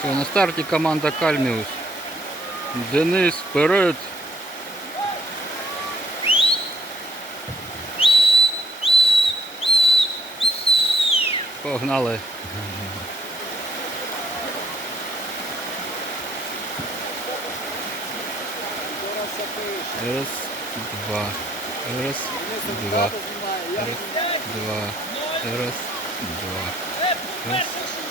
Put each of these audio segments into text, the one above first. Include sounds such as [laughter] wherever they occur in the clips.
Що, на старті команда Кальміус. Денис вперед. Погнали. Раз, два. Раз, два. Раз, два. Раз, два. Раз.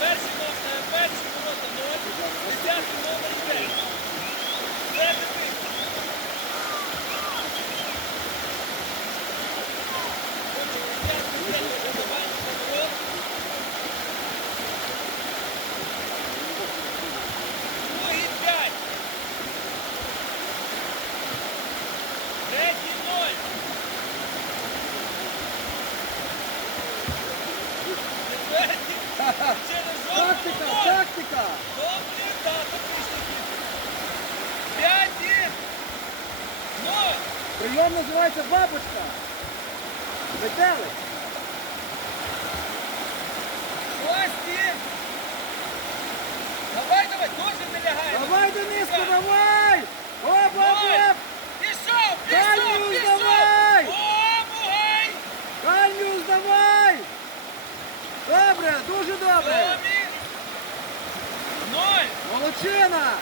Перший номер, перший ворота 0, десятий номер 5. Все дивись. Другий 5. Третій 0. [laughs] Тактика, тактика! Пішли. П'ять. Ноль. Прийом називається бабочка. Метелик. Кості. Давай, давай, дуже не лягай. Давай, Дениско, давай! Оп, оп, оп! Пішов, пішов, пішов. давай. О, бугай. Кальміус, давай! Добре, дуже добре! Томі. Молодчина!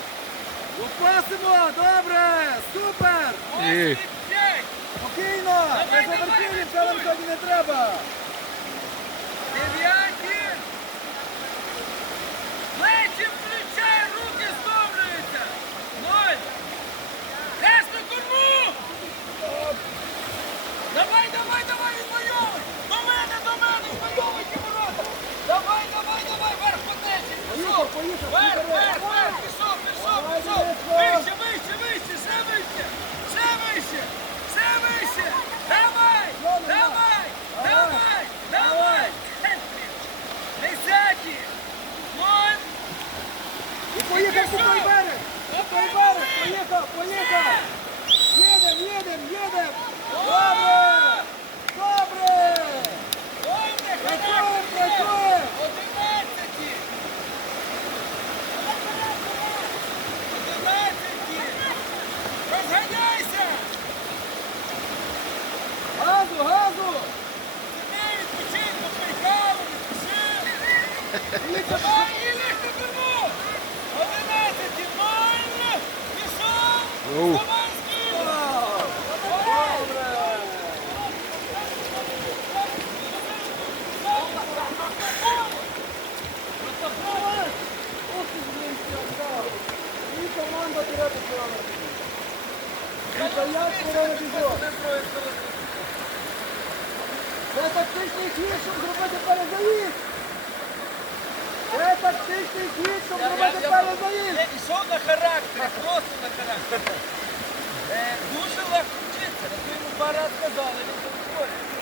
Лупасимо, добре! Супер! І. Спокійно! Давай, Не давай, завершилівка нам сьогодні не треба! Дев'ятий. Плечі включай, руки здовжуються. Ноль. Десь на корму. Давай, давай, давай, відвоюй. До мене, до мене, відвоюй ворота. Давай, давай, давай, вверх по течі. Поїхав, Пішов. Вверх, вверх, вверх, пішов, пішов, пішов. Вище, вище, вище, ще вище. Ще вище, ще вище. Давай, Давай. давай, давай. Десяті. Ноль. І поїхав по той берег! По той берег! Поїхав, поїхав! Їдем, їдем, їдем! Добре! Добре! Добре, Працюємо, характер є. працюємо! Одинадцяті. Одинадцяті. Розганяйся. Газу, газу! Сиди, відпочинь, попий каву, відпочинь. Давай, Ілля, кабину. Одинадцяті, ноль. Пішов. Оу. Давай, Це тактичний хід, щоб зробити перезаїзд. Це тактичний хід, щоб зробити перезаїзд. Я йшов на характер, просто на характері. Е, дуже легко вчитися, я йому два рази сказали, він виконує.